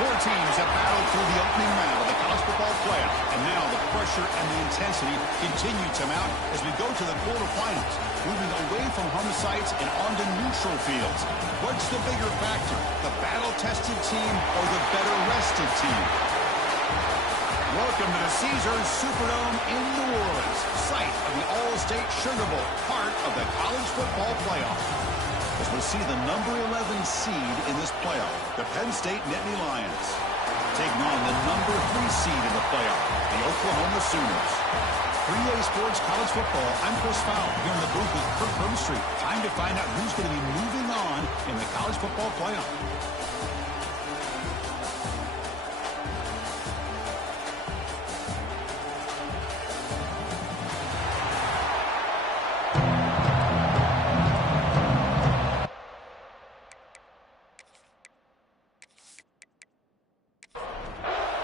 Four teams have battled through the opening round of the college football playoff, and now the pressure and the intensity continue to mount as we go to the quarterfinals, moving away from home sites and onto neutral fields. What's the bigger factor, the battle-tested team or the better-rested team? Welcome to the Caesars Superdome in New Orleans, site of the All-State Sugar Bowl, part of the college football playoff. As we see the number 11 seed in this playoff, the Penn State Nittany Lions, taking on the number 3 seed in the playoff, the Oklahoma Sooners. 3A Sports College Football, I'm Chris Fowler, here in the booth with Kirk Herbstreit. Time to find out who's going to be moving on in the college football playoff.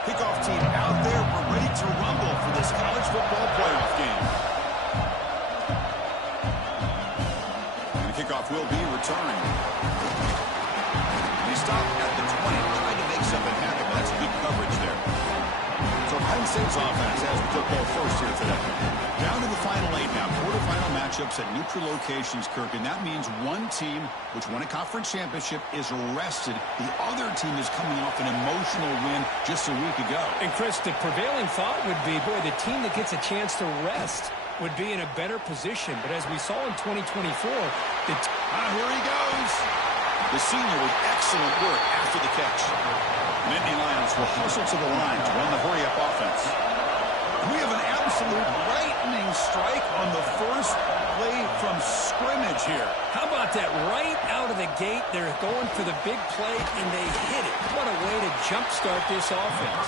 Kickoff team out there. We're ready to rumble for this college football playoff game. And the kickoff will be returned. They stop at the 20, trying to make something happen. That's good coverage there. So Penn State's offense has the football first here today. Down to the final 8 now. Quarterfinal matchups at neutral locations, Kirk, and that means one team which won a conference championship is rested. The other team is coming off an emotional win just a week ago. And Chris, the prevailing thought would be, boy, the team that gets a chance to rest would be in a better position. But as we saw in 2024, here he goes. The senior with excellent work after the catch. Nittany Lions will hustle to the line to run the hurry-up offense. We have an absolute lightning strike on the first play from scrimmage here. How about that? Right out of the gate, they're going for the big play, and they hit it. What a way to jumpstart this offense.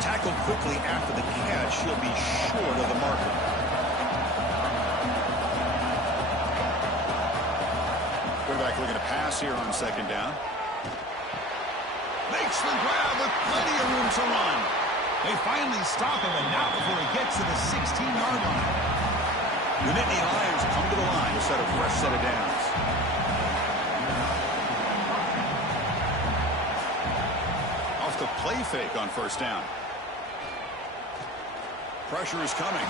Tackled quickly after the catch. He'll be short of the marker. Quarterback looking to pass here on second down. Makes the grab with plenty of room to run. They finally stop him, and not before he gets to the 16-yard line. The Nittany Lions come to the line to set a fresh set of downs. Off the play fake on first down. Pressure is coming.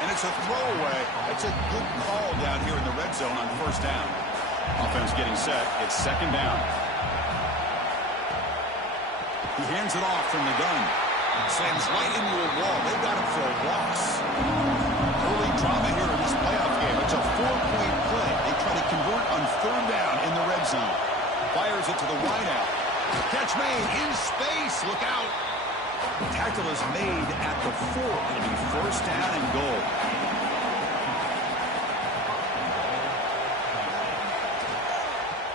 And it's a throwaway. That's a good call down here in the red zone on first down. Offense getting set. It's second down. He hands it off from the gun. Slams right into a wall. They've got him for a loss. Early drama here in this playoff game. It's a 4-point play. They try to convert on third down in the red zone. Fires it to the wideout. Catch made in space. Look out. The tackle is made at the 4. It'll be first down and goal.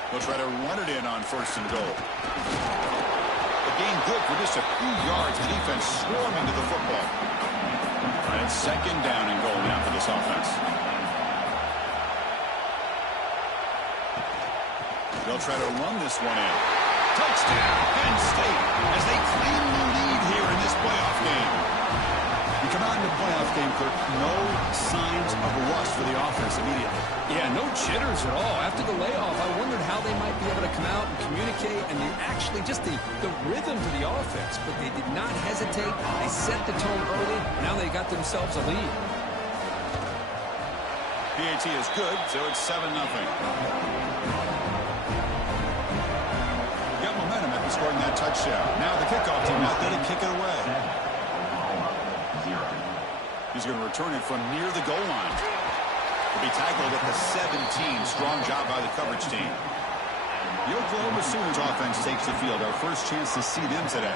They'll try to run it in on first and goal. Gain good for just a few yards. The defense swarming to the football. All right, second down and goal now for this offense. They'll try to run this one in. Touchdown, Penn State, as they claim the lead here in this playoff game. You come out in the playoff game, Kirk, no signs of rust for the offense immediately. Yeah, no jitters at all. After the layoff, I wondered how they might be able to come out and communicate, and actually just the rhythm to the offense. But they did not hesitate. They set the tone early. Now they got themselves a lead. PAT is good, so it's 7-0. Got momentum after scoring that touchdown. Now the kickoff team out there to kick it away. He's going to return it from near the goal line. He'll be tackled at the 17. Strong job by the coverage team. The Oklahoma Sooners offense takes the field. Our first chance to see them today.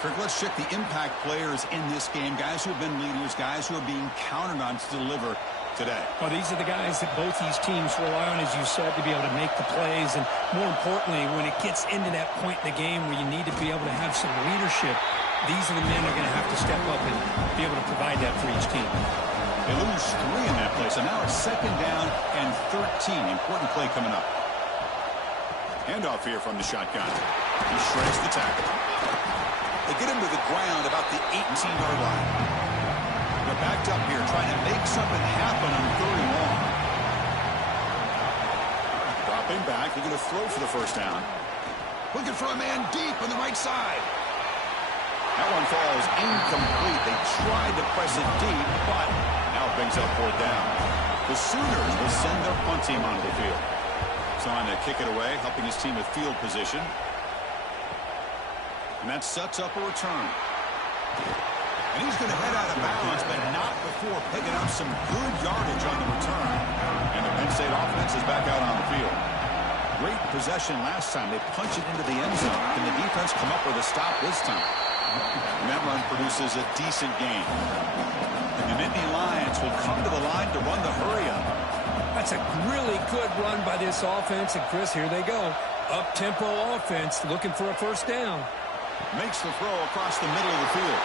Kirk, let's check the impact players in this game. Guys who have been leaders, guys who are being counted on to deliver today. Well, these are the guys that both these teams rely on, as you said, to be able to make the plays. And more importantly, when it gets into that point in the game where you need to be able to have some leadership, these are the men that are going to have to step up and be able to provide that for each team. They lose 3 in that play, so now it's second down and 13. Important play coming up. Handoff here from the shotgun. He shreds the tackle. They get him to the ground about the 18-yard line. They're backed up here trying to make something happen on third and long. Dropping back. They're going to throw for the first down. Looking for a man deep on the right side. That one falls incomplete. They tried to press it deep, but now it brings up 4th down. The Sooners will send their punt team onto the field. It's on to kick it away, helping his team with field position. And that sets up a return. And he's going to head out of bounds, but not before picking up some good yardage on the return. And the Penn State offense is back out on the field. Great possession last time. They punch it into the end zone. Can the defense come up with a stop this time? And that run produces a decent gain. And the Nittany Lions will come to the line to run the hurry-up. That's a really good run by this offense. And, Chris, here they go. Up-tempo offense looking for a 1st down. Makes the throw across the middle of the field.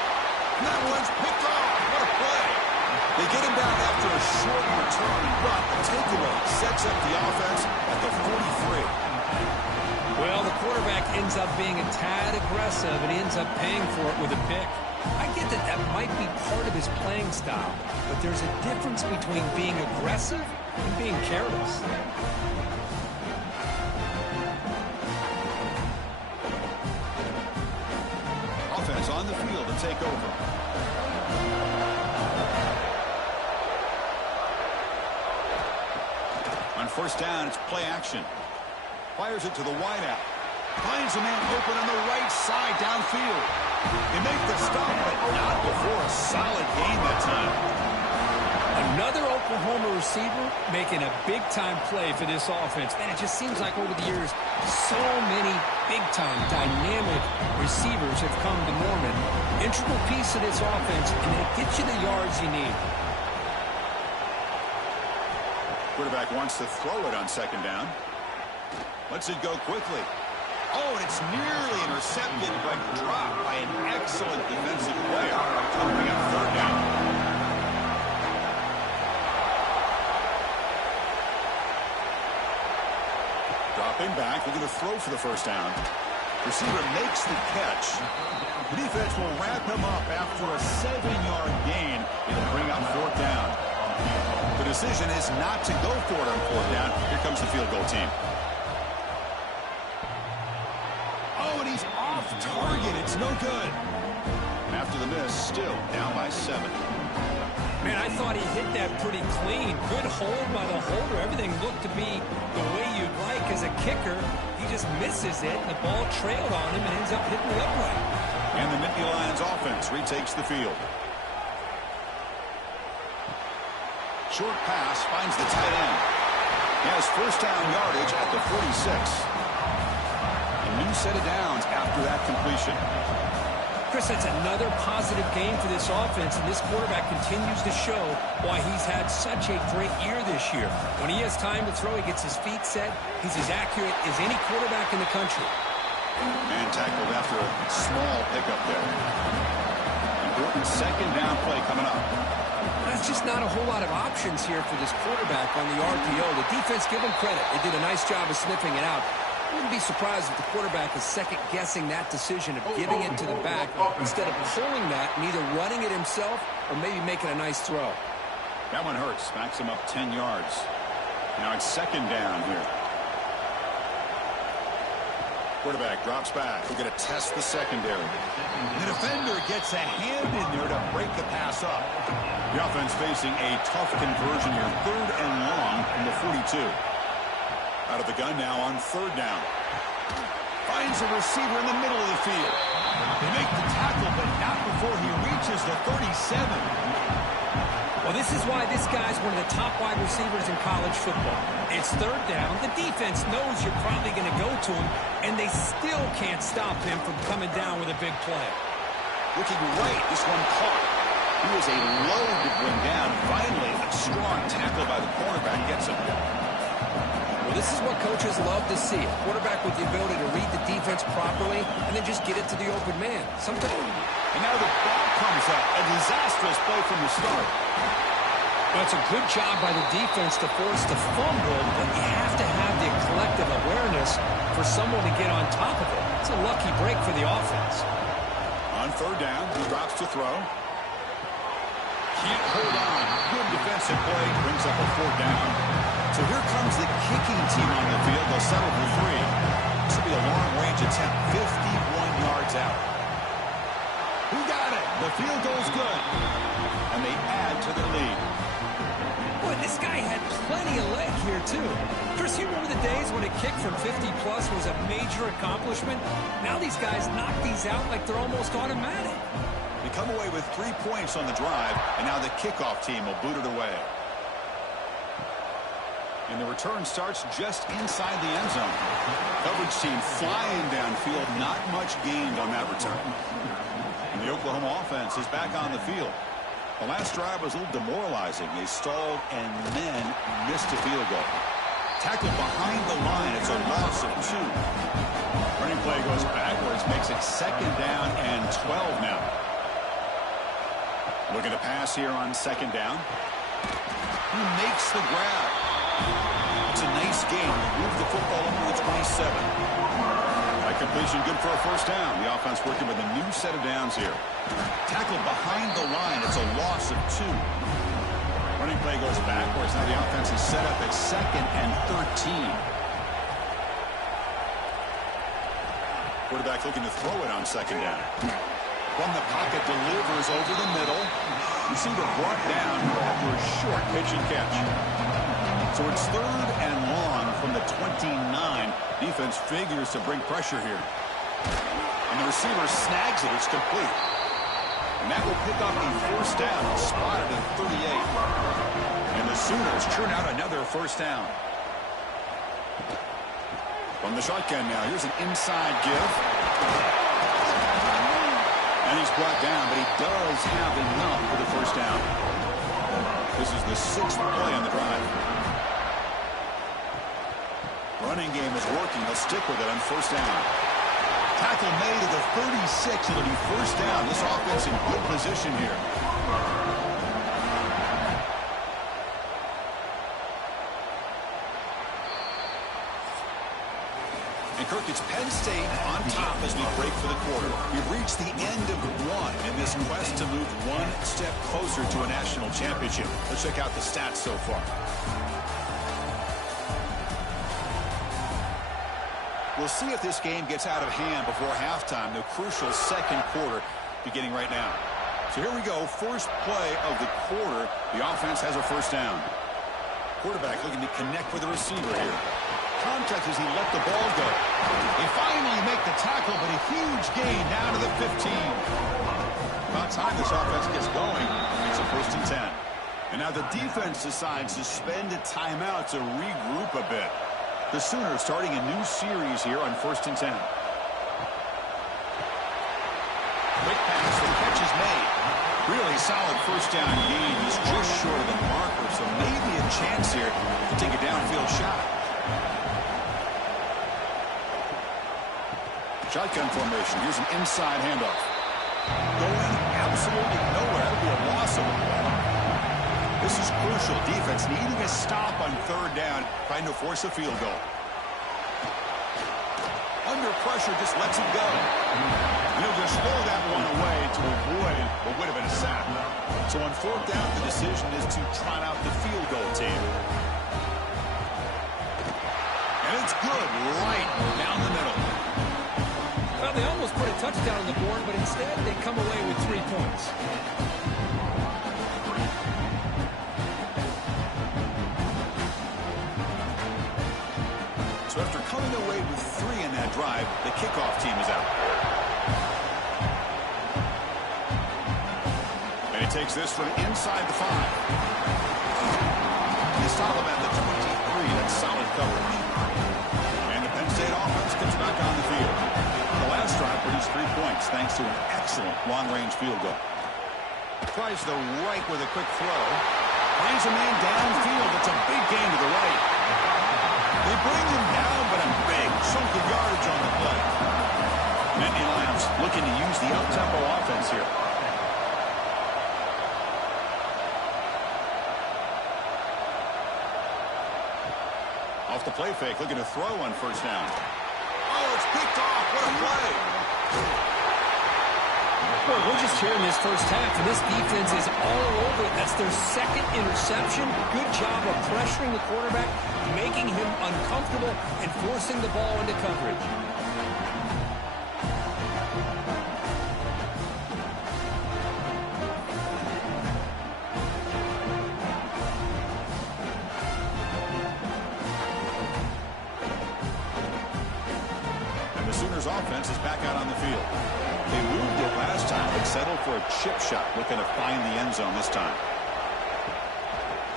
And that one's picked off. What a play. They get him down after a short return, but the takeaway sets up the offense at the 43. Well, the quarterback ends up being a tad aggressive and ends up paying for it with a pick. I get that that might be part of his playing style, but there's a difference between being aggressive and being careless. Offense on the field to take over. On 1st down, it's play action. Fires it to the wideout. Finds a man open on the right side downfield. They make the stop, but not before a solid gain that time. Another Oklahoma receiver making a big-time play for this offense. Man, it just seems like over the years, so many big-time, dynamic receivers have come to Norman. Integral piece of this offense, and they get you the yards you need. Quarterback wants to throw it on 2nd down. Lets it go quickly. Oh, and it's nearly intercepted, but dropped by an excellent defensive player. Coming up 3rd down. Dropping back, looking to throw for the 1st down. Receiver makes the catch. The defense will wrap him up after a 7-yard gain. It'll bring up 4th down. The decision is not to go for it on 4th down. Here comes the field goal team. Oh, and he's off target. It's no good. After the miss, still down by 7. Man, I thought he hit that pretty clean. Good hold by the holder. Everything looked to be the way you'd like as a kicker. He just misses it, and the ball trailed on him and ends up hitting the upright. And the Nittany Lions offense retakes the field. Short pass finds the tight end. He has 1st down yardage at the 46. A new set of downs after that completion. Chris, that's another positive game for this offense, and this quarterback continues to show why he's had such a great year this year. When he has time to throw, he gets his feet set. He's as accurate as any quarterback in the country. Man tackled after a small pickup there. Important 2nd down play coming up. There's just not a whole lot of options here for this quarterback on the RPO. The defense, give him credit. They did a nice job of sniffing it out. I wouldn't be surprised if the quarterback is second-guessing that decision of giving it to the back instead of pulling that and either running it himself or maybe making a nice throw. That one hurts. Backs him up 10 yards. Now it's 2nd down here. Quarterback drops back. We're going to test the secondary. The defender gets a hand in there to break the pass up. The offense facing a tough conversion here. 3rd and long from the 42. Out of the gun now on 3rd down. Finds a receiver in the middle of the field. They make the tackle, but not before he reaches the 37. Well, this is why this guy's one of the top wide receivers in college football. It's 3rd down. The defense knows you're probably going to go to him, and they still can't stop him from coming down with a big play. Looking right, this one caught. He was a load to bring down. Finally, a strong tackle by the cornerback gets him. Well, this is what coaches love to see. A quarterback with the ability to read the defense properly and then just get it to the open man. Sometimes. And now the ball comes up. A disastrous play from the start. Well, it's a good job by the defense to force the fumble, but you have to have the collective awareness for someone to get on top of it. It's a lucky break for the offense. On 3rd down, he drops to throw. Can't hold on. Good defensive play. Brings up a 4th down. So here comes the kicking team on the field. They'll settle for 3. This will be be a long-range attempt, 51 yards out. Who got it? The field goal's good. And they add to their lead. Boy, this guy had plenty of leg here, too. Chris, you remember the days when a kick from 50-plus was a major accomplishment? Now these guys knock these out like they're almost automatic. They come away with 3 points on the drive, and now the kickoff team will boot it away. And the return starts just inside the end zone. Coverage team flying downfield, not much gained on that return. And the Oklahoma offense is back on the field. The last drive was a little demoralizing. They stalled and then missed a field goal. Tackled behind the line. It's a loss of 2. Running play goes backwards, makes it 2nd down and 12 now. Looking to pass here on 2nd down. He makes the grab. It's a nice game. Move the football up to the 27. That completion good for a 1st down. The offense working with a new set of downs here. Tackled behind the line. It's a loss of 2. Running play goes backwards. Now the offense is set up at 2nd and 13. Quarterback looking to throw it on 2nd down. From the pocket, delivers over the middle. Receiver brought down after a short pitch and catch. So it's 3rd and long from the 29. Defense figures to bring pressure here. And the receiver snags it. It's complete. And that will pick up a 1st down. Spotted at 38. And the Sooners churn out another 1st down. From the shotgun now. Here's an inside give. And he's brought down, but he does have enough for the 1st down. This is the 6th play on the drive. Running game is working. They'll stick with it on 1st down. Tackle made at the 36. It'll be 1st down. This offense in good position here. And Kirk, it's Penn State on top as we break for the quarter. We've reached the end of 1 in this quest to move 1 step closer to a national championship. Let's check out the stats so far. We'll see if this game gets out of hand before halftime, the crucial 2nd quarter beginning right now. So here we go, first play of the quarter. The offense has a 1st down. Quarterback looking to connect with the receiver here. Contact as he let the ball go. They finally make the tackle, but a huge gain down to the 15. About time this offense gets going. It's a 1st and 10. And now the defense decides to spend a timeout to regroup a bit. The Sooners starting a new series here on 1st and 10. Quick pass, the catch is made. Really solid 1st down gain. He's just short of the marker, so maybe a chance here to take a downfield shot. Shotgun formation. Here's an inside handoff. Going absolutely nowhere. That'll be a loss of a ball. This is crucial. Defense needing a stop on 3rd down, trying to force a field goal. Under pressure, just lets it go. And he'll just throw that one away to avoid what would have been a sack. So on 4th down, the decision is to trot out the field goal team. And it's good right down the middle. Well, they almost put a touchdown on the board, but instead they come away with 3 points. So after coming away with 3 in that drive, the kickoff team is out. And he takes this from inside the 5. They stop him at the 23. That's solid coverage. And the Penn State offense gets back on the field. The last drive produced 3 points thanks to an excellent long-range field goal. Tries the right with a quick throw. Finds a man downfield. It's a big gain to the right. They bring him down, but a big chunk of yardage on the play. Nittany Lions looking to use the up-tempo offense here. Off the play fake, looking to throw on 1st down. Oh, it's picked off. What a play. Well, we're just here in this 1st half, and this defense is all over it. That's their 2nd interception. Good job of pressuring the quarterback, making him uncomfortable, and forcing the ball into coverage. offense is back out on the field. They moved it last time, but settled for a chip shot, looking to find the end zone this time.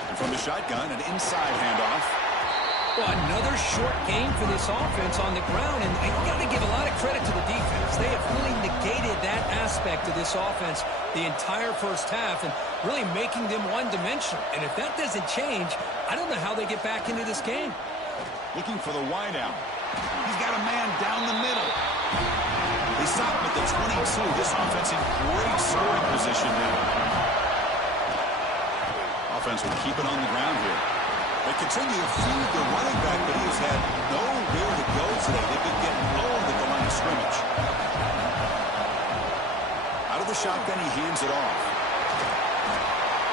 And from the shotgun, an inside handoff. Well, another short game for this offense on the ground, and you got to give a lot of credit to the defense. They have really negated that aspect of this offense the entire first half and really making them one-dimensional. And if that doesn't change, I don't know how they get back into this game. Looking for the wideout. He's got a man down the middle. They stop him at the 22. This offense in great scoring position now. Offense will keep it on the ground here. They continue to feed the running back, but he has had nowhere to go today. They've been getting owned at the line of scrimmage. Out of the shotgun, he hands it off.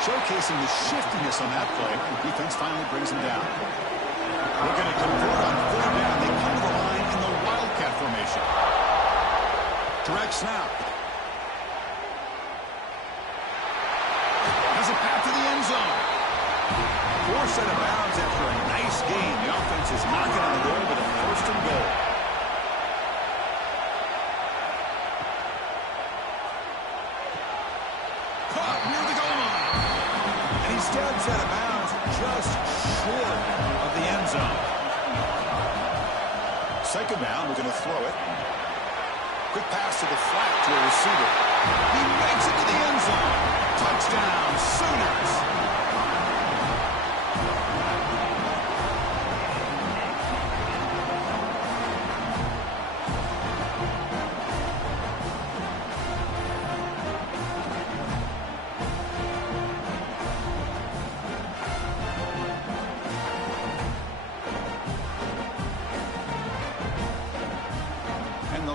Showcasing the shiftiness on that play. The defense finally brings him down. We're going to convert on third down. They come to the line in the Wildcat formation. Direct snap. Has a path to the end zone. Forced out of bounds after a nice game. The offense is knocking on the door with a first and goal. Caught near the goal line. And he steps out of bounds just short of the end zone. Second down, we're going to throw it. Quick pass to the flat to a receiver. He makes it to the end zone. Touchdown, Sooners.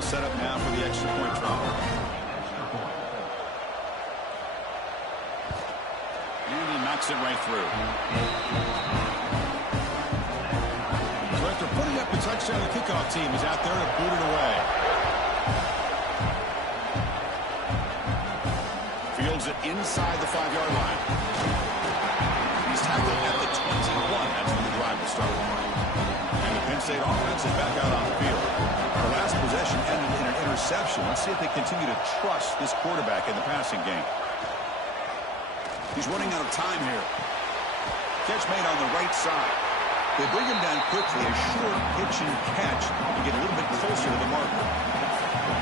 Set up now for the extra point try. And he knocks it right through. So after putting up the touchdown, the kickoff team is out there to boot it away. Fields it inside the 5-yard line. He's tackled at the 21. That's when the drive will start. And the Penn State offense is back out on the field. The last possession ended in an interception. Let's see if they continue to trust this quarterback in the passing game. He's running out of time here. Catch made on the right side. They bring him down quickly. A short pitch and catch to get a little bit closer to the marker.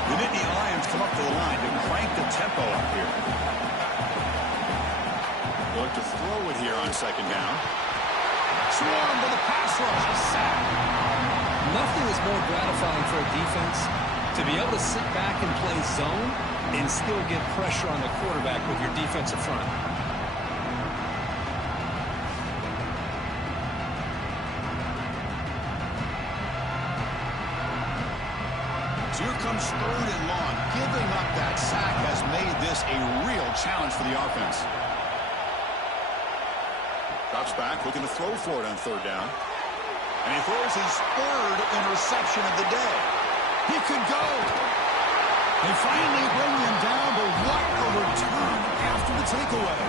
The Nittany Lions come up to the line to crank the tempo up here. They'll look to throw it here on second down. Swarm with a pass rush. A sack. Nothing is more gratifying for a defense to be able to sit back and play zone and still get pressure on the quarterback with your defensive front. So here comes third and long. Giving up that sack has made this a real challenge for the offense. Drops back, looking to throw for it on third down. And he throws his third interception of the day. He could go. They finally bring him down, but what a return after the takeaway.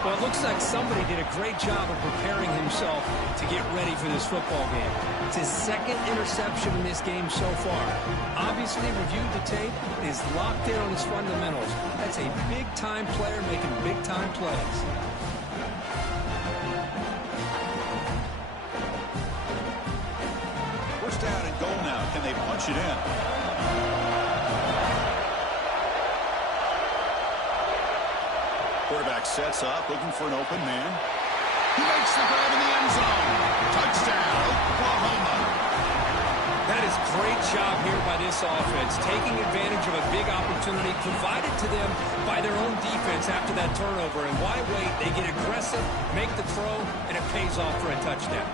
Well, it looks like somebody did a great job of preparing himself to get ready for this football game. It's his second interception in this game so far. Obviously reviewed the tape, is locked in on his fundamentals. That's a big-time player making big-time plays. Down and goal now. Can they punch it in? Quarterback sets up, looking for an open man. He makes the grab in the end zone. Touchdown, Oklahoma. That is great job here by this offense, taking advantage of a big opportunity provided to them by their own defense after that turnover. And why wait? They get aggressive, make the throw, and it pays off for a touchdown.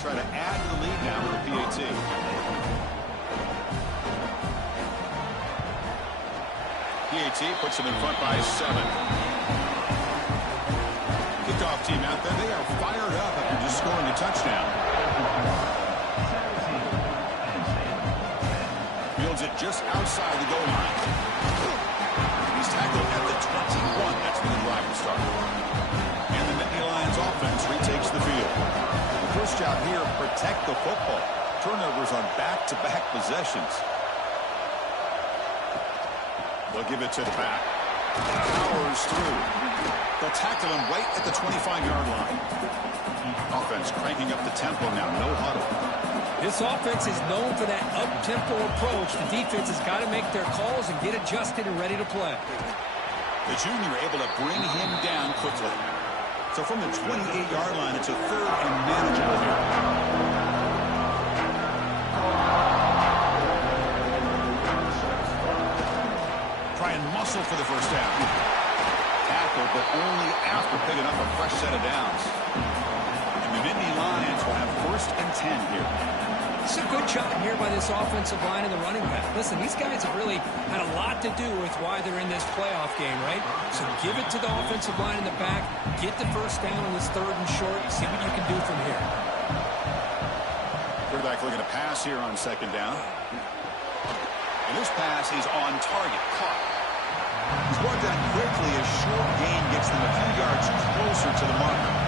Try to add to the lead now with the PAT. PAT puts them in front by 7. Kickoff team out there, they are fired up after just scoring a touchdown. Fields it just outside the goal line. He's tackled at the 21. That's when the drive will start. And the Nittany Lions offense retakes the field. First first job here, protect the football. Turnovers on back-to-back possessions. They'll give it to the back. Powers through. They'll tackle him right at the 25-yard line. Offense cranking up the tempo now. No huddle. This offense is known for that up-tempo approach. The defense has got to make their calls and get adjusted and ready to play. The junior able to bring him down quickly. So from the 28-yard line, it's a third and manageable here. Try and muscle for the first down. Tackle, but only after picking up a fresh set of downs. And the Nittany Lions will have first and 10 here. It's a good job here by this offensive line and the running back. Listen, these guys have really had a lot to do with why they're in this playoff game, right? So give it to the offensive line in the back. Get the first down on this third and short. See what you can do from here. Quarterback looking to pass here on second down. And this pass is on target. Caught. He's brought down quickly. A short gain gets them a few yards closer to the marker.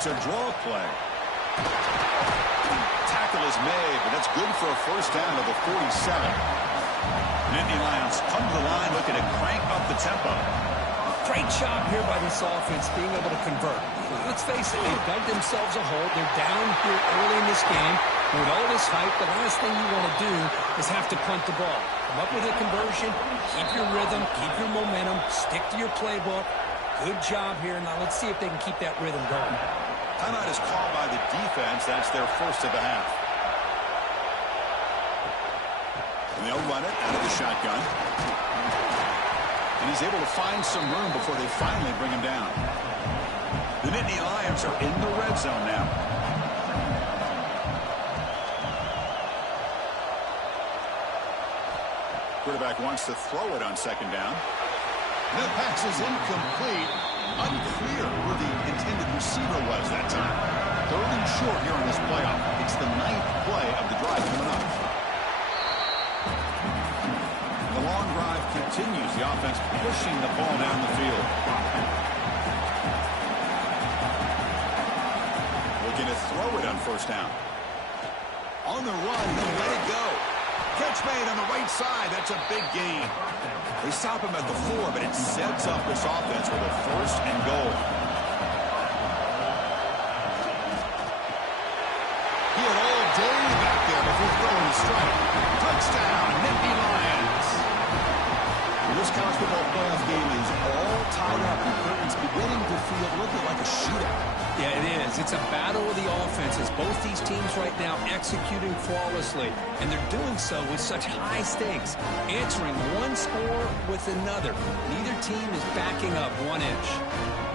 It's a draw play. Tackle is made, but that's good for a first down of the 47. Nittany Lions come to the line looking to crank up the tempo. Great job here by this offense being able to convert. Let's face it, they've dug themselves a hole. They're down here early in this game. With all this hype, the last thing you want to do is have to punt the ball. Come up with a conversion, keep your rhythm, keep your momentum, stick to your playbook. Good job here. Now let's see if they can keep that rhythm going. Timeout is called by the defense. That's their first of the half. And they'll run it out of the shotgun. And he's able to find some room before they finally bring him down. The Nittany Lions are in the red zone now. Quarterback wants to throw it on second down. The pass is incomplete. Unclear who the intended receiver was that time. Third and short here in this playoff. It's the 9th play of the drive coming up. The long drive continues. The offense pushing the ball down the field. Looking to throw it on first down. On the run, he'll let it go. Catch made on the right side. That's a big gain. They stop him at the 4, but it sets up this offense with a first and goal. He had all day back there before throwing a strike. Touchdown, Nittany Lions. Well, this college football playoff game is all tied up. It's beginning to feel looking like a shootout. Yeah, it is. It's a battle of the offenses. Both these teams right now executing flawlessly, and they're doing so with such high stakes, answering one score with another. Neither team is backing up 1 inch.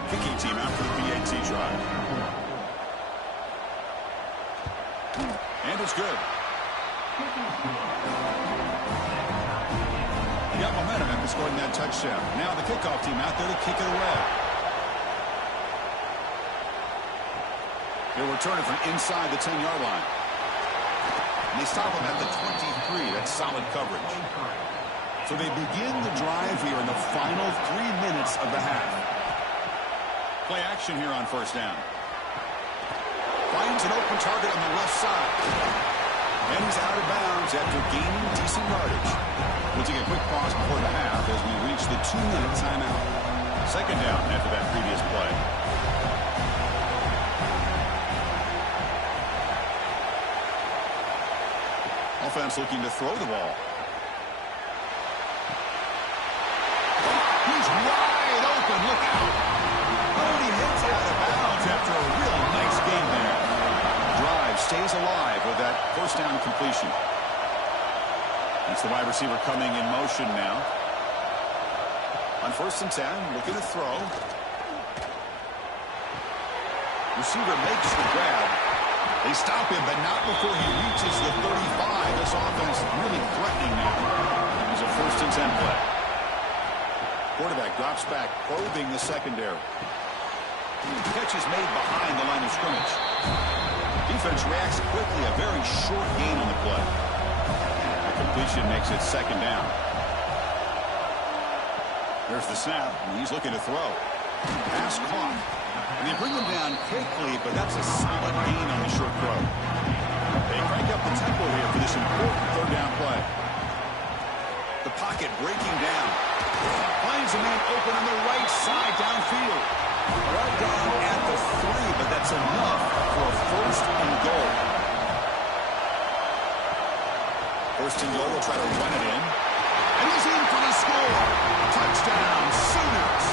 Kicking team out for the PAT drive. And it's good. He got momentum after scoring that touchdown. Now the kickoff team out there to kick it away. They'll return it from inside the 10-yard line. And they stop him at the 23. That's solid coverage. So they begin the drive here in the final 3 minutes of the half. Play action here on first down. Finds an open target on the left side. And he's out of bounds after gaining decent yardage. We'll take a quick pause before the half as we reach the 2-minute timeout. Second down after that previous play. Offense looking to throw the ball. He's wide open. Look out. Oh, he hits it out of bounds after a real nice game there. Drive stays alive with that first down completion. That's the wide receiver coming in motion now. On first and 10, looking to throw. Receiver makes the grab. They stop him, but not before he reaches the 35. This offense really threatening now. It's a first and 10 play. Quarterback drops back, probing the secondary. Catch is made behind the line of scrimmage. Defense reacts quickly. A very short gain on the play. The completion makes it second down. There's the snap, and he's looking to throw. Pass caught. And they bring him down quickly, but that's a solid gain on the short throw. They crank up the tempo here for this important third down play. The pocket breaking down. Finds a man open on the right side downfield. Right down at the 3, but that's enough for a first and goal. First and goal, will try to run it in. And he's in for the score. Touchdown, Sooners.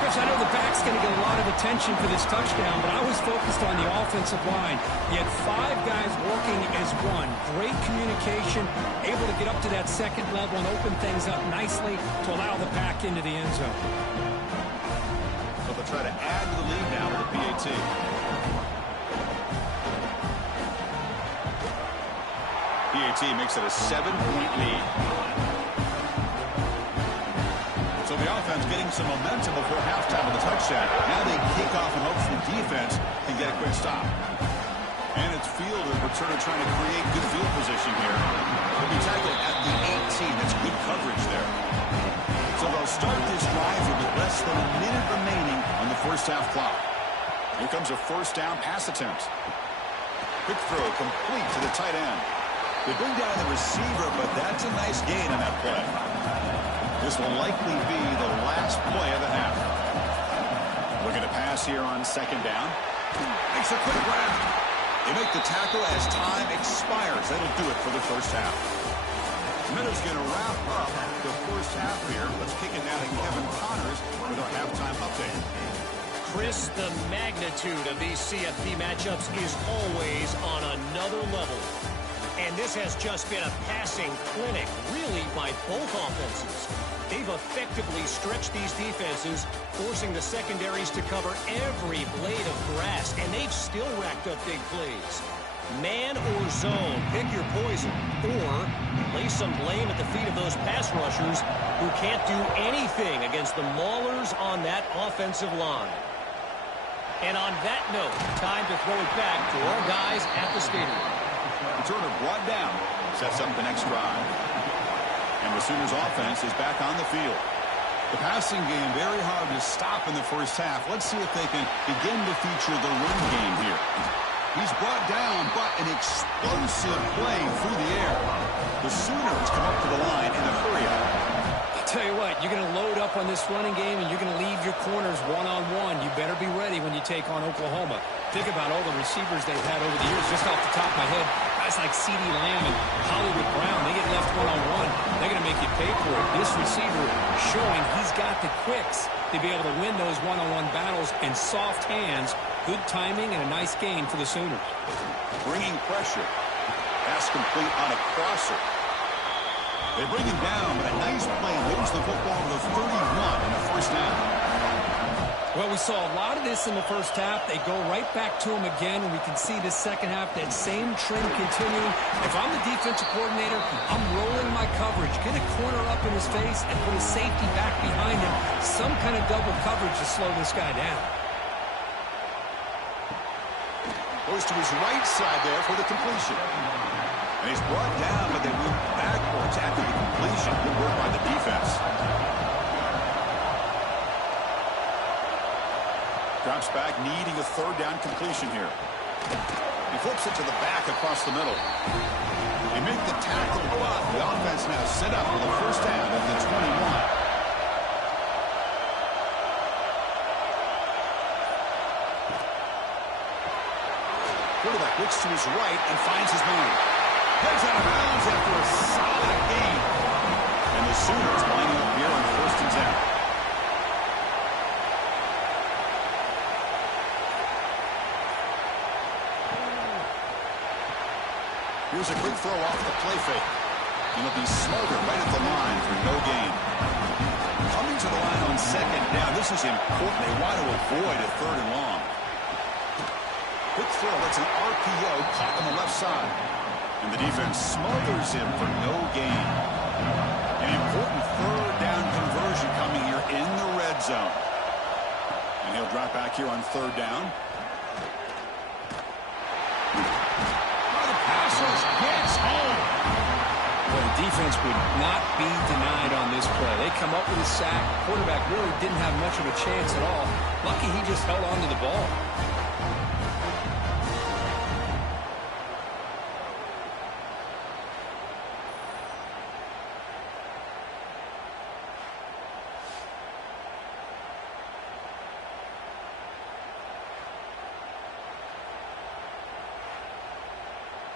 Chris, I know the back's going to get a lot of attention for this touchdown, but I was focused on the offensive line. You had 5 guys working as one. Great communication, able to get up to that second level and open things up nicely to allow the pack into the end zone. So they'll try to add to the lead now with a PAT. PAT makes it a 7-point lead. So the offense getting some momentum before halftime with a touchdown. Now they kick off and hope the defense can get a quick stop. And it's fielder returner trying to create good field position here. He'll be tackled at the 18. That's good coverage there. So they'll start this drive with less than a minute remaining on the first half clock. Here comes a first down pass attempt. Quick throw complete to the tight end. They bring down the receiver, but that's a nice gain on that play. This will likely be the last play of the half. Looking to pass here on second down. Makes a quick grab. They make the tackle as time expires. That'll do it for the first half. Minutes going to wrap up the first half here. Let's kick it down to Kevin Connors with our halftime update. Chris, the magnitude of these CFP matchups is always on another level. And this has just been a passing clinic, really, by both offenses. They've effectively stretched these defenses, forcing the secondaries to cover every blade of grass, and they've still racked up big plays. Man or zone, pick your poison, or lay some blame at the feet of those pass rushers who can't do anything against the maulers on that offensive line. And on that note, time to throw it back to our guys at the stadium. Returner brought down, sets up the next drive. And the Sooners offense is back on the field. The passing game very hard to stop in the first half. Let's see if they can begin to feature the run game here. He's brought down, but an explosive play through the air. The Sooners come up to the line in a hurry up. I'll tell you what, you're going to load up on this running game and you're going to leave your corners one-on-one. You better be ready when you take on Oklahoma. Think about all the receivers they've had over the years. Just off the top of my head, guys like CeeDee Lamb and Hollywood Brown, they get left one-on-one. They're going to make you pay for it. This receiver showing he's got the quicks to be able to win those one-on-one battles in soft hands. Good timing and a nice gain for the Sooners. Bringing pressure. Pass complete on a crosser. They bring him down, but a nice play moves the football to the 31 in the first down. Well, we saw a lot of this in the first half. They go right back to him again, and we can see the second half, that same trend continuing. If I'm the defensive coordinator, I'm rolling my coverage. Get a corner up in his face and put a safety back behind him. Some kind of double coverage to slow this guy down. Goes to his right side there for the completion. And he's brought down, but they move backwards after the completion. Good work by the defense. Drops back, needing a third down completion here. He flips it to the back across the middle. They make the tackle, but the offense now set up for the first down at the 21. Quarterback looks to his right and finds his man. Heads out of bounds after a solid gain. And the Sooners lining up here on first and 10. Here's a quick throw off the play fake. It'll be Smoger right at the line for no gain. Coming to the line on second down. This is important. They want to avoid a third and long. Quick throw. That's an RPO caught on the left side. And the defense smothers him for no gain. An important third down conversion coming here in the red zone. And he'll drop back here on third down. Gets home. What a defense would not be denied on this play. They come up with a sack. Quarterback really didn't have much of a chance at all. Lucky he just held on to the ball.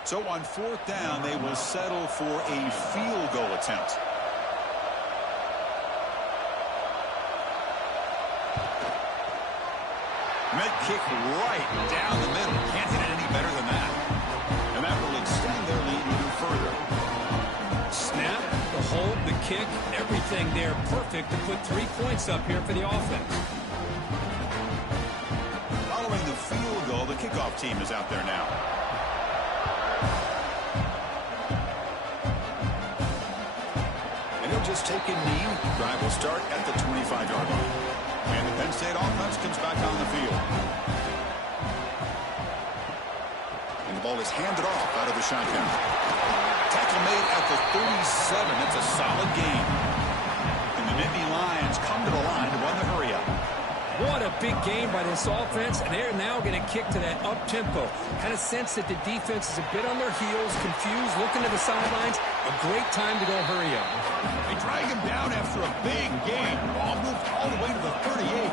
So on fourth down, they will settle for a field goal attempt. Med kick right down the middle. Can't hit it any better than that. And that will extend their lead even further. Snap, the hold, the kick, everything there perfect to put 3 points up here for the offense. Following the field goal, the kickoff team is out there now. Just take a knee. Drive will start at the 25-yard line. And the Penn State offense comes back on the field. And the ball is handed off out of the shotgun. Tackle made at the 37. That's a solid gain. And the Nittany Lions come to the line to run the hurry up. What a big game by this offense, and they're now going to kick to that up-tempo. Kind of sense that the defense is a bit on their heels, confused, looking to the sidelines. A great time to go hurry up. They drag him down after a big gain. Ball moved all the way to the 38.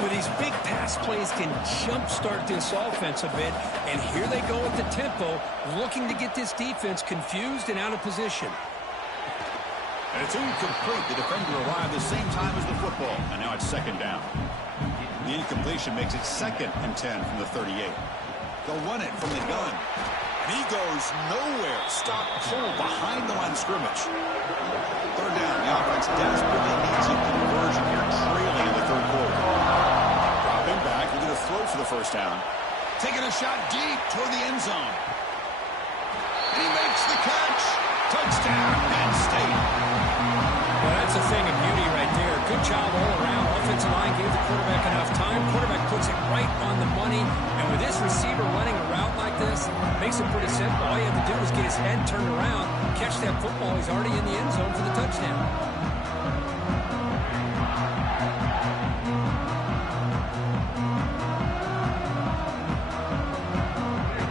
Well, these big pass plays can jumpstart this offense a bit, and here they go with the tempo, looking to get this defense confused and out of position. And it's incomplete. The defender arrived the same time as the football. And now it's second down. The incompletion makes it 2nd and 10 from the 38. They'll run it from the gun. And he goes nowhere. Stop cold behind the line of scrimmage. Third down. The offense desperately needs a conversion here, trailing in the third quarter. Dropping back. Looking to throw for the first down. Taking a shot deep toward the end zone. And he makes the catch. Touchdown, Penn State. Well, that's a thing of beauty right there. Good job all around. Offensive line gave the quarterback enough time. Quarterback puts it right on the money. And with this receiver running a route like this, makes it pretty simple. All you have to do is get his head turned around, catch that football. He's already in the end zone for the touchdown.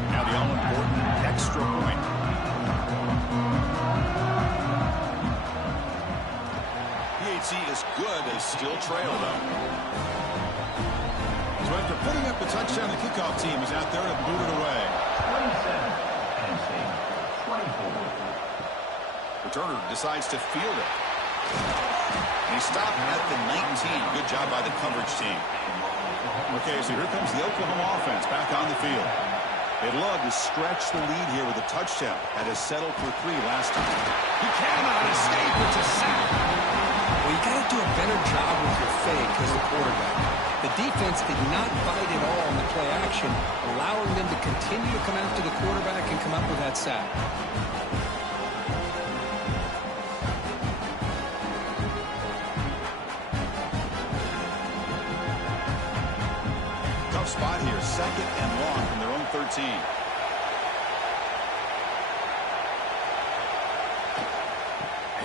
Now the all-important extra point. Is good. They still trail, though. So after putting up the touchdown, the kickoff team is out there to boot it away. 27, returner decides to field it. And he stopped at the 19. Good job by the coverage team. Okay, so here comes the Oklahoma offense back on the field. They'd love to stretch the lead here with a touchdown. Had us settled for 3 last time. He cannot escape. It's a sack. Well, you got to do a better job with your fake as the quarterback. The defense did not bite at all in the play action, allowing them to continue to come after the quarterback and come up with that sack. Tough spot here, 2nd and long from their own 13.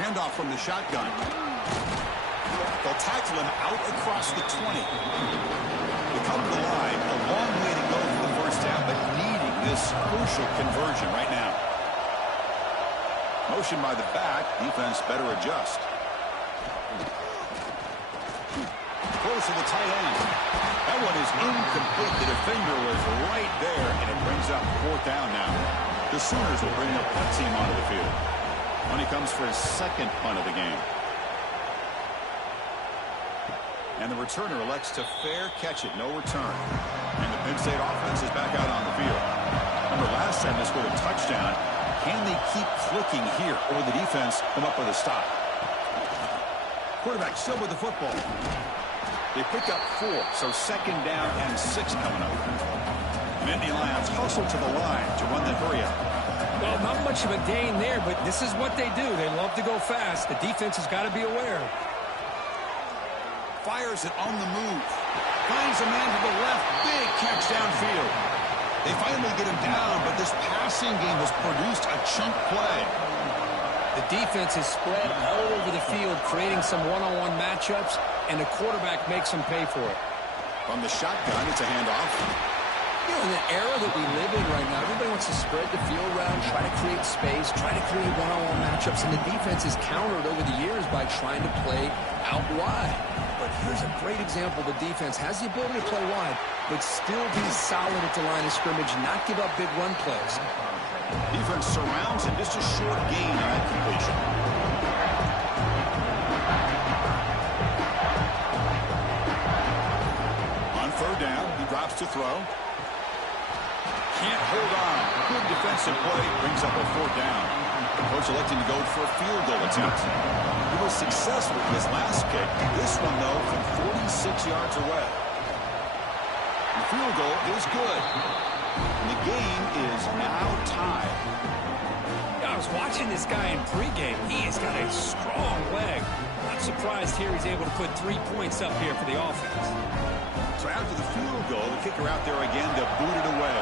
Handoff from the shotgun. They'll tackle him out across the 20. They come to the line. A long way to go for the first down, but needing this crucial conversion right now. Motion by the back. Defense better adjust. Close to the tight end. That one is incomplete. The defender was right there, and it brings up 4th down now. The Sooners will bring their punt team onto the field. When he comes for his 2nd punt of the game. And the returner elects to fair catch it, no return. And the Penn State offense is back out on the field. Remember, last time they scored a touchdown. Can they keep clicking here, or will the defense come up with a stop? Quarterback still with the football. They pick up 4, so 2nd down and 6 coming up. Nittany Lions hustle to the line to run the hurry up. Well, not much of a gain there, but this is what they do. They love to go fast. The defense has got to be aware. Fires it on the move. Finds a man to the left. Big catch downfield. They finally get him down, but this passing game has produced a chunk play. The defense is spread all over the field, creating some one-on-one matchups, and the quarterback makes them pay for it. From the shotgun, it's a handoff. You know, in the era that we live in right now, everybody wants to spread the field around, try to create space, try to create one-on-one matchups, and the defense is countered over the years by trying to play out wide. But here's a great example. The defense has the ability to play wide, but still be solid at the line of scrimmage, not give up big run plays. Defense surrounds him, just a short gain on that completion. On third down, he drops to throw. Can't hold on. Good defensive play brings up a fourth down. The coach electing to go for a field goal attempt. He was successful with his last kick. This one, though, from 46 yards away. The field goal is good. And the game is now tied. I was watching this guy in pregame. He has got a strong leg. Not surprised here he's able to put 3 points up here for the offense. So after the field goal, the kicker out there again to boot it away.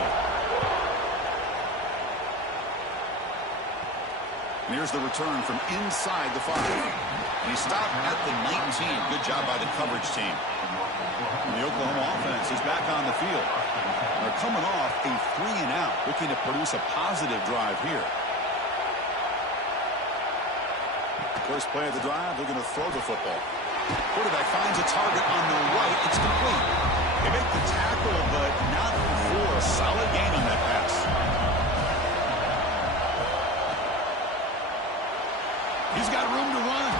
And here's the return from inside the 5. And he stopped at the 19. Good job by the coverage team. And the Oklahoma offense is back on the field. They're coming off a 3-and-out, looking to produce a positive drive here. First play of the drive, they're going to throw the football. Quarterback finds a target on the right. It's complete. They make the tackle, but not before a solid gain on that pass. He's got room to run.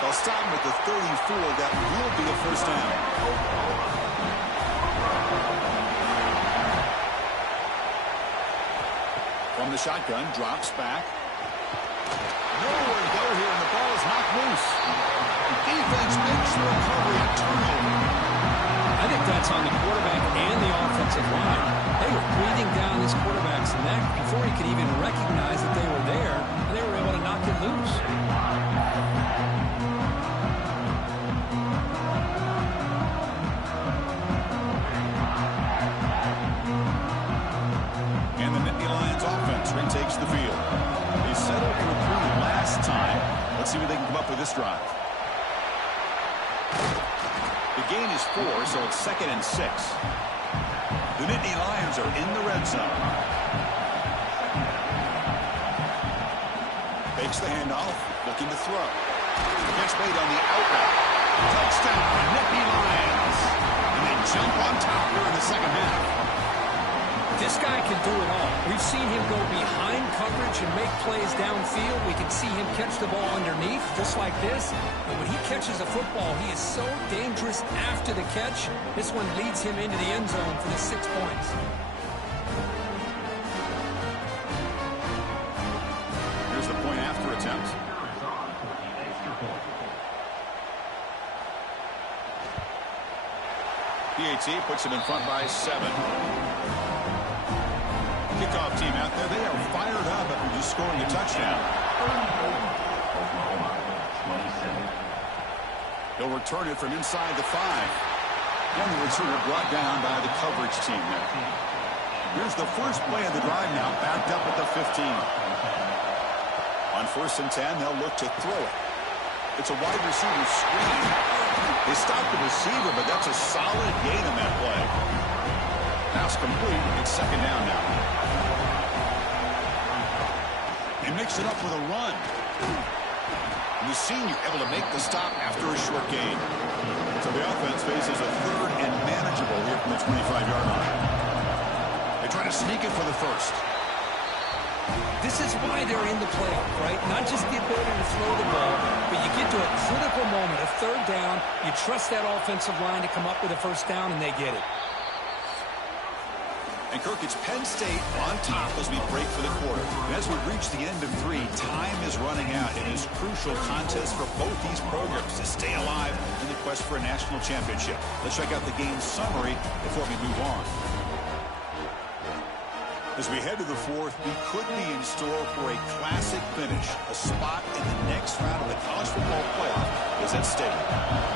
They'll stop him at the 34. That will be a first down. From the shotgun, drops back. Nowhere to go here, and the ball is knocked loose. The defense makes the recovery, a turnover. I think that's on the quarterback and the offensive line. They were breathing down this quarterback's neck before he could even recognize that they were there, and they were able to knock it loose. And the Nittany Lions offense retakes the field. They settled for 3 last time. Let's see what they can come up with this drive. The gain is 4, so it's 2nd and 6. The Nittany Lions are in the red zone. Fakes the handoff, looking to throw. Catch made on the outlet. Touchdown, Nittany Lions. And they jump on top here in the second half. This guy can do it all. We've seen him go behind coverage and make plays downfield. We can see him catch the ball underneath, just like this. And when he catches a football, he is so dangerous after the catch. This one leads him into the end zone for the 6 points. Here's the point after attempt. PAT puts him in front by 7. Kickoff team out there, they are fired up after just scoring a touchdown. They'll return it from inside the 5. And the returner brought down by the coverage team there. Here's the first play of the drive now, backed up at the 15. On 1st and 10, they'll look to throw it. It's a wide receiver screen. They stopped the receiver, but that's a solid gain on that play. Pass complete. It's 2nd down now. They mix it up with a run. And the senior able to make the stop after a short gain. So the offense faces a 3rd and manageable here from the 25-yard line. They try to sneak it for the first. This is why they're in the playoff, right? Not just the ability to throw the ball, but you get to a critical moment, a 3rd down. You trust that offensive line to come up with a first down, and they get it. And Kirk, it's Penn State on top as we break for the quarter. And as we reach the end of 3, time is running out in this crucial contest for both these programs to stay alive in the quest for a national championship. Let's check out the game summary before we move on. As we head to the 4th, we could be in store for a classic finish. A spot in the next round of the college football playoff is at stake.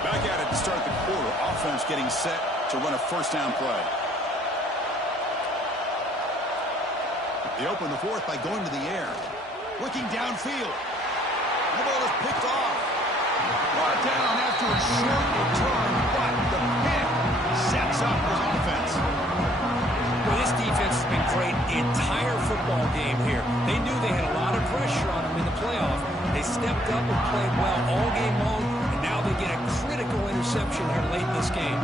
Back at it to start the quarter. Offense getting set to run a first down play. They open the 4th by going to the air. Looking downfield. The ball is picked off. Brought down after a short return, but the pick sets up his offense. Well, this defense has been great the entire football game here. They knew they had a lot of pressure on them in the playoff. They stepped up and played well all game long, and now they get a critical interception here late in this game.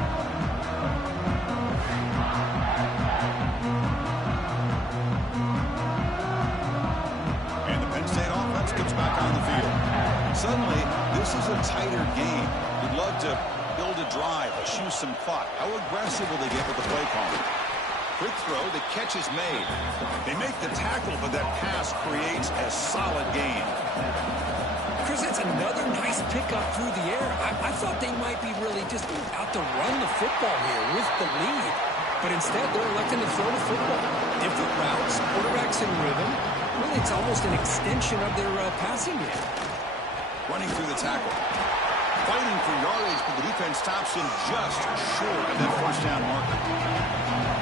And the Penn State offense comes back on the field. Suddenly, this is a tighter game. You'd love to build a drive, choose some clock. How aggressive will they get with the play call? Quick throw, the catch is made. They make the tackle, but that pass creates a solid gain. Chris, that's another nice pickup through the air. I thought they might be really just out to run the football here with the lead. But instead, they're electing to throw the football. Different routes, quarterbacks in rhythm. Really, it's almost an extension of their passing game. Running through the tackle. Fighting for yardage, but the defense stops him just short of that first down marker.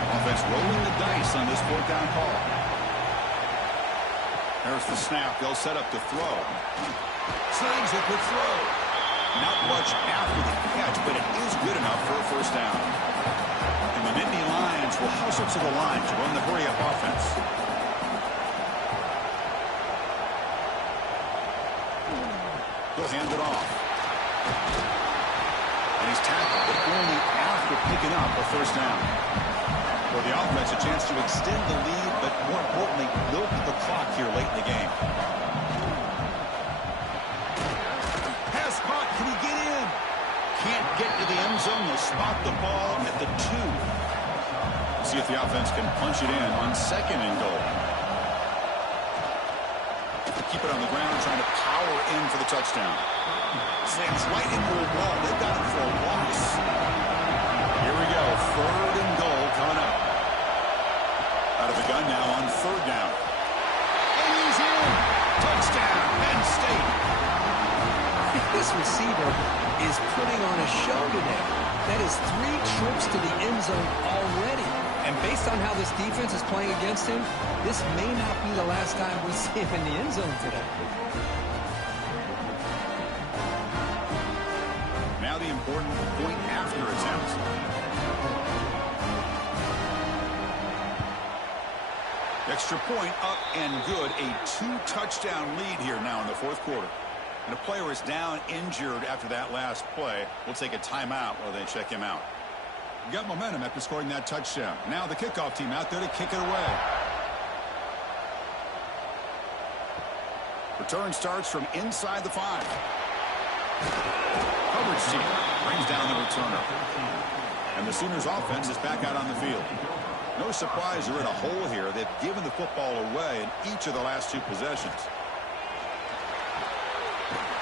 Offense rolling the dice on this fourth down call. There's the snap. They'll set up to throw. Snags a good throw. Not much after the catch, but it is good enough for a first down. And the Nittany Lions will hustle to the line to run the hurry-up offense. He'll hand it off. And he's tackled, but only after picking up a first down. For the offense, a chance to extend the lead, but more importantly, milk the clock here late in the game. Pass caught. Can he get in? Can't get to the end zone. They'll spot the ball at the 2. See if the offense can punch it in on second and goal. Keep it on the ground, trying to power in for the touchdown. Slams right into a wall. They've got him for a loss. Here we go. Third and goal coming up. Out of the gun now on third down. And he's in. Touchdown, Penn State. This receiver is putting on a show today. That is 3 trips to the end zone already. And based on how this defense is playing against him, this may not be the last time we see him in the end zone today. Now the important point after attempt. Extra point up and good. A 2-touchdown lead here now in the fourth quarter. And a player is down injured after that last play. We'll take a timeout while they check him out. Got momentum after scoring that touchdown. Now the kickoff team out there to kick it away. Return starts from inside the 5. Coverage team brings down the returner. And the Sooners offense is back out on the field. No surprise they're in a hole here. They've given the football away in each of the last 2 possessions.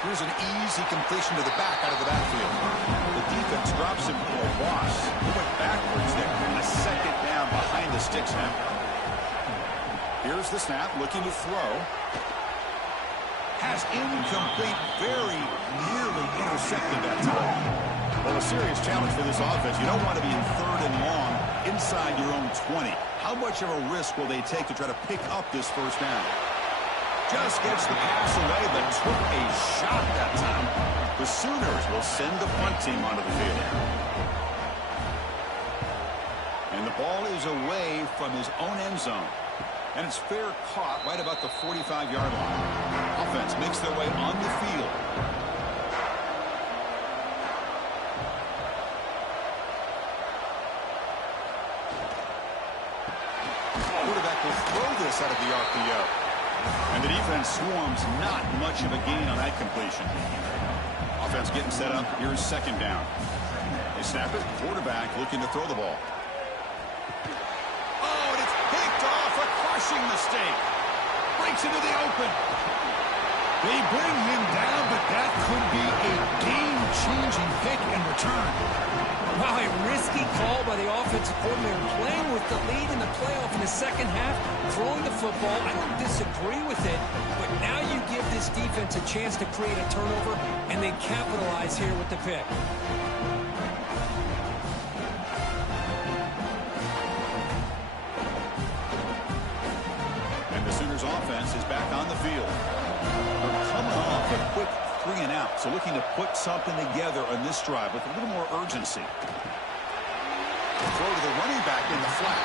Here's an easy completion to the back out of the backfield. The defense drops him for a loss. He went backwards there. A second down behind the sticks now. Here's the snap, looking to throw. Has incomplete, very nearly intercepted that time. Well, a serious challenge for this offense. You don't want to be in third and long inside your own 20. How much of a risk will they take to try to pick up this first down? Just gets the pass away, but took a shot that time. The Sooners will send the punt team onto the field. And the ball is away from his own end zone. And it's fair caught right about the 45-yard line. Offense makes their way on the field. Quarterback will throw this out of the RPO. And the defense swarms, not much of a gain on that completion. Offense getting set up. Here's second down. They snap it. Quarterback looking to throw the ball. Oh, and it's picked off. A crushing mistake. Breaks into the open. They bring him down, but that could be a game-changing pick and return. Wow, a risky call by the offensive coordinator, playing with the lead in the playoff in the second half, throwing the football. I don't disagree with it, but now you give this defense a chance to create a turnover, and they capitalize here with the pick. And the Sooners offense offense is back on the field. They're coming off a quick 3 and out, so looking to put something together on this drive with a little more urgency. Throw to the running back in the flat.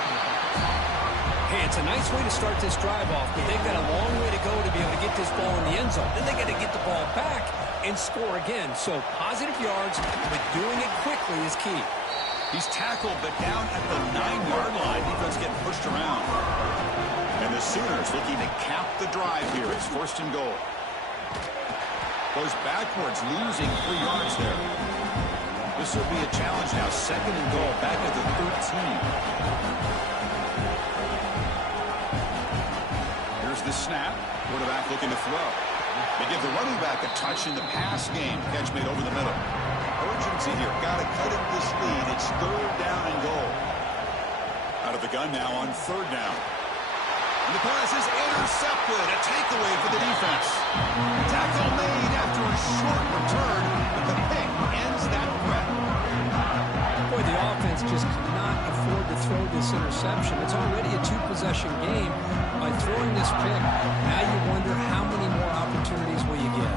Hey, it's a nice way to start this drive off, but they've got a long way to go to be able to get this ball in the end zone. Then they got to get the ball back and score again. So positive yards, but doing it quickly is key. He's tackled, but down at the 9-yard line. Defense getting pushed around. And the Sooners looking to cap the drive here. It's 1st and goal. Goes backwards, losing 3 yards there. This will be a challenge now. 2nd and goal, back at the 13. Here's the snap. Quarterback looking to throw. They give the running back a touch in the pass game. Catch made over the middle. Urgency here. Got to cut into this lead. It's 3rd down and goal. Out of the gun now on 3rd down. And the pass is intercepted. A takeaway for the defense. Tackle made after a short return, but the pick ends that threat. Boy, the offense just cannot afford to throw this interception. It's already a 2-possession game. By throwing this pick, now you wonder how many more opportunities will you get.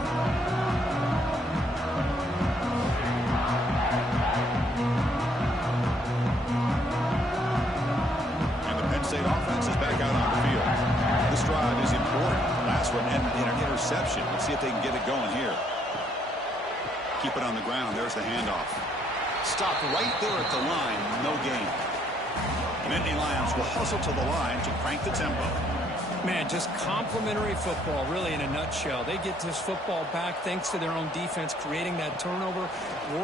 And the Penn State offense is back out on the field. This drive is important. Last one ended in an interception. Let's see if they can get it going here. Keep it on the ground. There's the handoff. Stop right there at the line. No gain. Nittany Lions will hustle to the line to crank the tempo. Man, just complimentary football, really, in a nutshell. They get this football back thanks to their own defense, creating that turnover,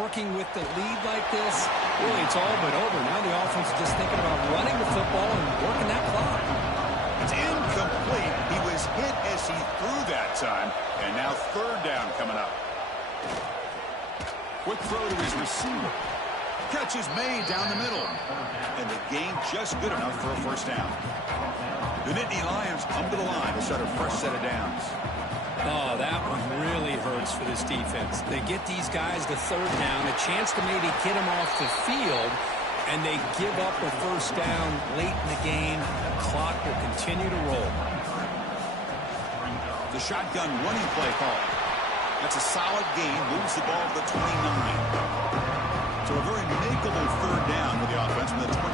working with the lead like this. Really, it's all but over. Now the offense is just thinking about running the football and working that clock. It's incomplete. He was hit as he threw that time, and now 3rd down coming up. Quick throw to his receiver. Catch is made down the middle. And the gain just good enough for a 1st down. The Nittany Lions come to the line to start a fresh set of downs. Oh, that one really hurts for this defense. They get these guys to 3rd down, a chance to maybe get them off the field, and they give up a 1st down late in the game. The clock will continue to roll. The shotgun running play call. That's a solid gain. Moves the ball to the 29. So a very makeable 3rd down for the offense from the 29.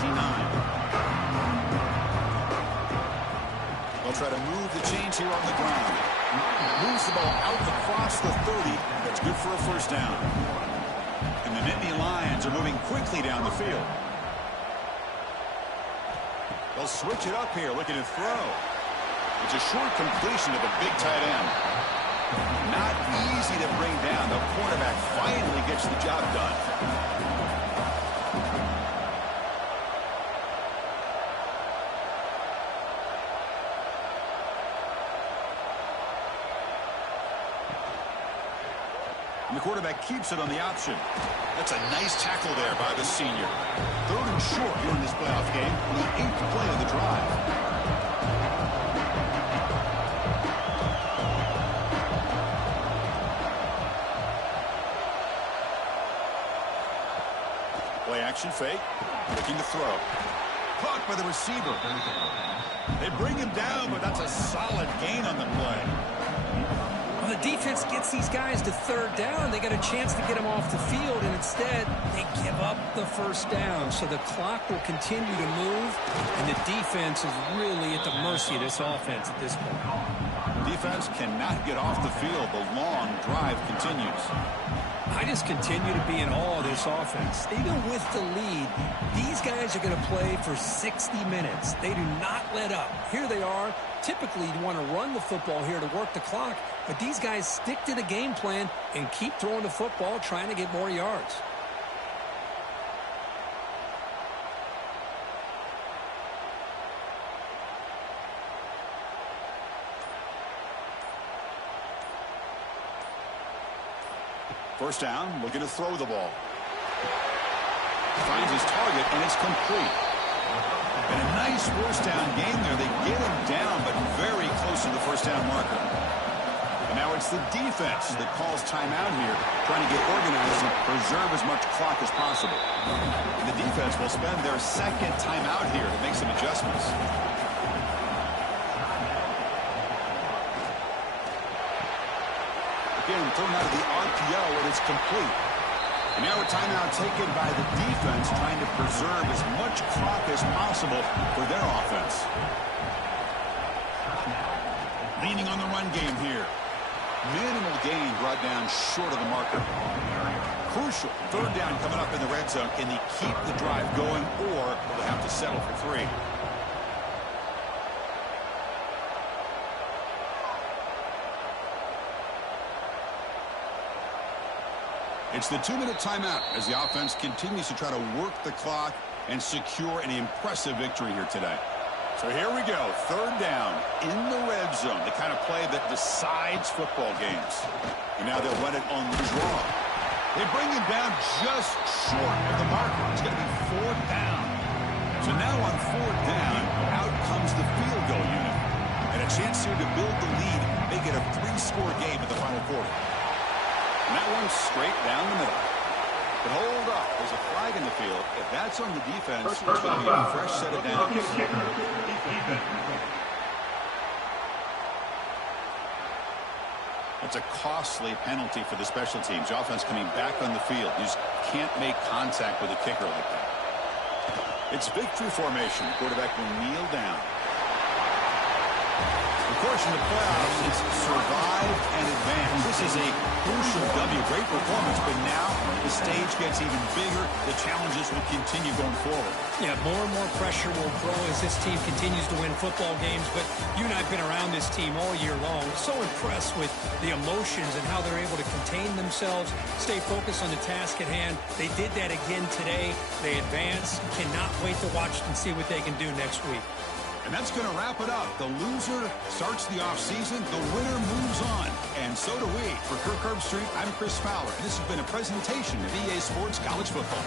They'll try to move the chains here on the ground. Moves the ball out across the 30. That's good for a 1st down. And the Nittany Lions are moving quickly down the field. They'll switch it up here, looking to throw. It's a short completion to the big tight end. Not easy to bring down. The quarterback finally gets the job done. And the quarterback keeps it on the option. That's a nice tackle there by the senior. 3rd and short here in this playoff game on the 8th play of the drive. Play action fake. Looking to throw. Caught by the receiver. They bring him down, but that's a solid gain on the play. Well, the defense gets these guys to 3rd down. They got a chance to get them off the field, and instead they give up the 1st down. So the clock will continue to move, and the defense is really at the mercy of this offense at this point. Defense cannot get off the field. The long drive continues. I just continue to be in awe of this offense. Even with the lead, these guys are going to play for 60 minutes. They do not let up. Here they are. Typically, you want to run the football here to work the clock, but these guys stick to the game plan and keep throwing the football, trying to get more yards. First down, looking to throw the ball. Finds his target, and it's complete. And a nice first down game there. They get him down, but very close to the first down marker. And now it's the defense that calls timeout here, trying to get organized and preserve as much clock as possible. And the defense will spend their 2nd timeout here to make some adjustments. again, thrown out of the RPO, and it's complete. And now a timeout taken by the defense, trying to preserve as much clock as possible for their offense. Leaning on the run game here. Minimal gain brought down short of the marker. Crucial third down coming up in the red zone. Can they keep the drive going, or will they have to settle for 3? It's the 2-minute timeout as the offense continues to try to work the clock and secure an impressive victory here today. So here we go, third down in the red zone, the kind of play that decides football games. And now they'll run it on the draw. They bring him down just short of the marker. It's going to be 4th down. So now on 4th down, out comes the field goal unit. And a chance here to build the lead, make it a 3-score game in the final quarter. And that one's straight down the middle. But hold up, there's a flag in the field. If that's on the defense, it's going to be a fresh set of downs. It's a costly penalty for the special teams. The offense coming back on the field. You just can't make contact with a kicker like that. It's victory formation. The quarterback will kneel down. Of course, in the playoffs, it's survive and advance. This is a crucial W. Great performance, but now the stage gets even bigger. The challenges will continue going forward. Yeah, more and more pressure will grow as this team continues to win football games. But you and I have been around this team all year long. So impressed with the emotions and how they're able to contain themselves, stay focused on the task at hand. They did that again today. They advance. Cannot wait to watch and see what they can do next week. And that's going to wrap it up. The loser starts the offseason. The winner moves on. And so do we. For Kirk Herbstreit, I'm Chris Fowler. And this has been a presentation of EA Sports College Football.